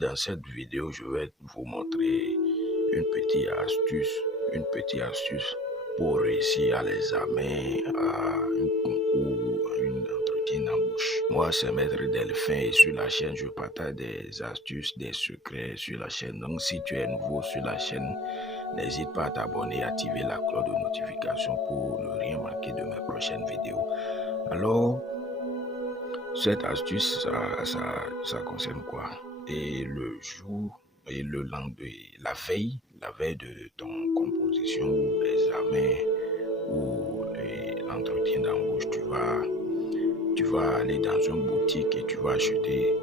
Dans cette vidéo, je vais vous montrer une petite astuce pour réussir à l'examen, à un concours, à un entretien d'embauche. Moi, c'est Maître Delphin et sur la chaîne, je partage des astuces, des secrets sur la chaîne. Donc, si tu es nouveau sur la chaîne, n'hésite pas à t'abonner et activer la cloche de notification pour ne rien manquer de mes prochaines vidéos. Alors, cette astuce, ça concerne quoi? Et le jour et le lendemain, la veille de ton composition ou l'examen ou l'entretien d'embauche, tu vas aller dans une boutique et tu vas acheter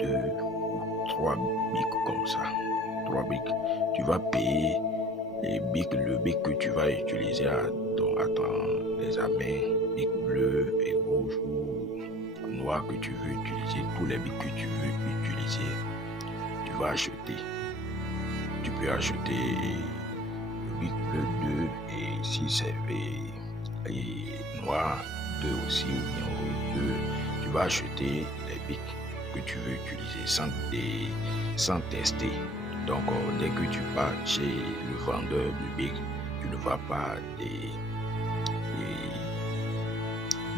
2 ou 3 bics comme ça. 3 bics. Tu vas payer le bic que tu vas utiliser à ton examen, bic bleu et rouge ou noir que tu veux utiliser, tous les bics que tu veux utiliser, tu vas acheter. Tu peux acheter le bic bleu 2 et si c'est noir 2 aussi ou bien rouge 2, tu vas acheter les bics que tu veux utiliser sans tester. Donc, dès que tu pars chez le vendeur du bic, tu ne vas pas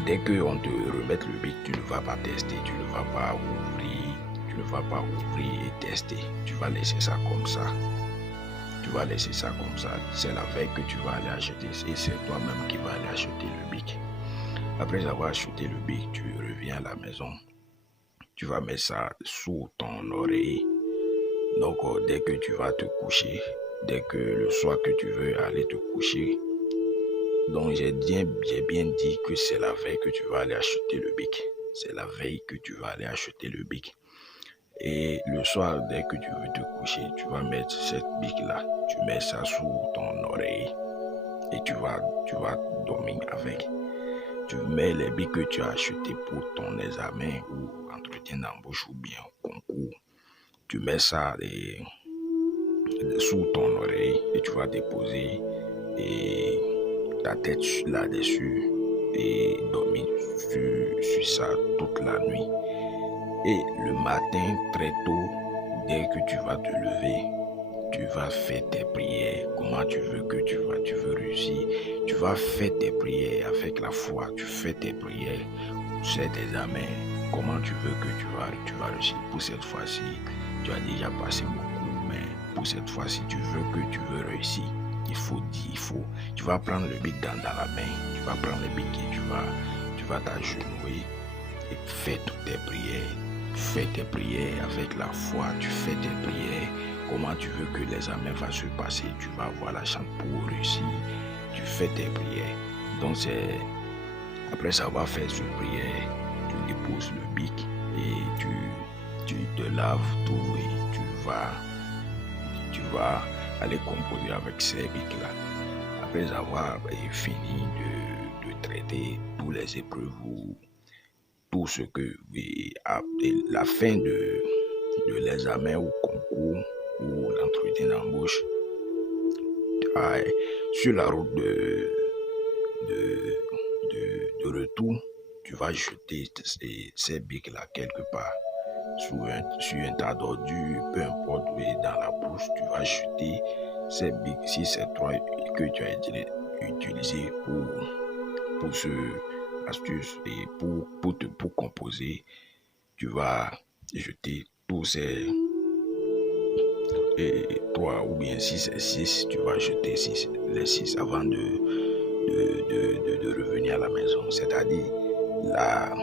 dès qu'on te remet le bic, tu ne vas pas tester, tu ne vas pas ouvrir et tester. Tu vas laisser ça comme ça. C'est la veille que tu vas aller acheter et c'est toi-même qui vas aller acheter le bic. Après avoir acheté le bic, tu reviens à la maison. Tu vas mettre ça sous ton oreille. Donc, dès que tu vas te coucher, dès que le soir que tu veux aller te coucher, donc j'ai bien dit que c'est la veille que tu vas aller acheter le bic. C'est la veille que tu vas aller acheter le bic. Et le soir, dès que tu veux te coucher, tu vas mettre cette bic-là. Tu mets ça sous ton oreille et tu vas dormir avec. Tu mets les bics que tu as achetés pour ton examen ou entretien d'embauche ou bien concours. Tu mets ça sous ton oreille et tu vas déposer ta tête là-dessus et dormir sur ça toute la nuit. Et le matin, très tôt, dès que tu vas te lever, tu vas faire tes prières. Comment tu veux réussir? Tu vas faire tes prières avec la foi. Tu fais tes prières sur tes examens. Comment tu veux que tu vas réussir? Pour cette fois-ci, tu as déjà passé beaucoup, mais pour cette fois-ci, tu veux réussir. Tu vas prendre le bic dans la main. Tu vas prendre le bic et tu vas t'agenouiller et faire toutes tes prières. Fais tes prières avec la foi, tu fais tes prières. Comment tu veux que l'examen va se passer? Tu vas avoir la chance pour réussir. Tu fais tes prières. Donc après avoir fait cette prière, tu déposes le bic et tu te laves tout et tu vas aller composer avec ces bics-là. Après avoir fini de traiter tous les épreuves ou tout ce que à la fin de l'examen ou concours ou l'entretien d'embauche, sur la route de retour, tu vas jeter ces bics-là quelque part sur un tas d'ordures, peu importe où dans la brousse, tu vas jeter ces bics, si c'est toi que tu as utilisé pour ce astuce et pour composer, tu vas jeter tous ces 3 ou bien 6, tu vas jeter les 6 avant de revenir à la maison, c'est-à-dire la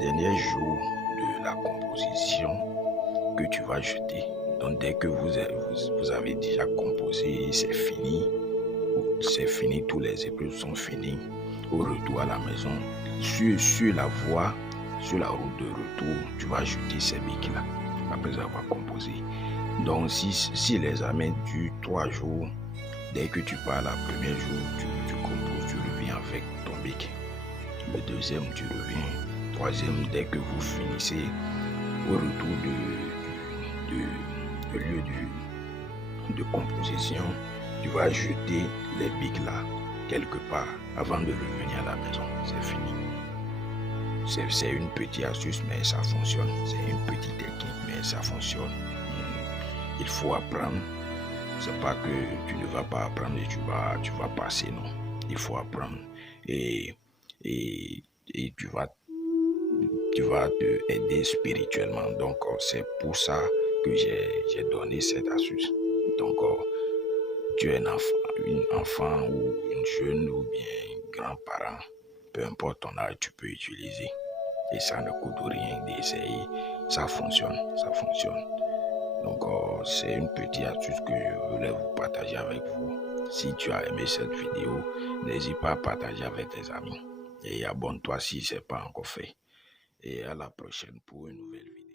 dernière jour de la composition que tu vas jeter. Donc dès que vous avez déjà composé, c'est fini, tous les épreuves sont finies. Au retour à la maison, sur la route de retour, tu vas jeter ces bics-là après avoir composé. Donc si l'examen dure 3 jours, dès que tu pars le premier jour, tu composes, tu reviens avec ton bic. Le deuxième, tu reviens. Troisième, dès que vous finissez, au retour de lieu de composition, tu vas jeter les bics là quelque part avant de revenir à la maison. C'est fini. C'est une petite astuce, mais ça fonctionne. C'est une petite technique, mais ça fonctionne. Il faut apprendre. C'est pas que tu ne vas pas apprendre et tu vas passer, non. Il faut apprendre. Et, et tu vas te aider spirituellement. Donc, c'est pour ça que j'ai donné cette astuce. Donc, tu es un enfant ou une jeune ou bien un grand-parent, peu importe ton âge, tu peux utiliser. Et ça ne coûte rien d'essayer. Ça fonctionne, ça fonctionne. Donc, c'est une petite astuce que je voulais vous partager avec vous. Si tu as aimé cette vidéo, n'hésite pas à partager avec tes amis. Et abonne-toi si ce n'est pas encore fait. Et à la prochaine pour une nouvelle vidéo.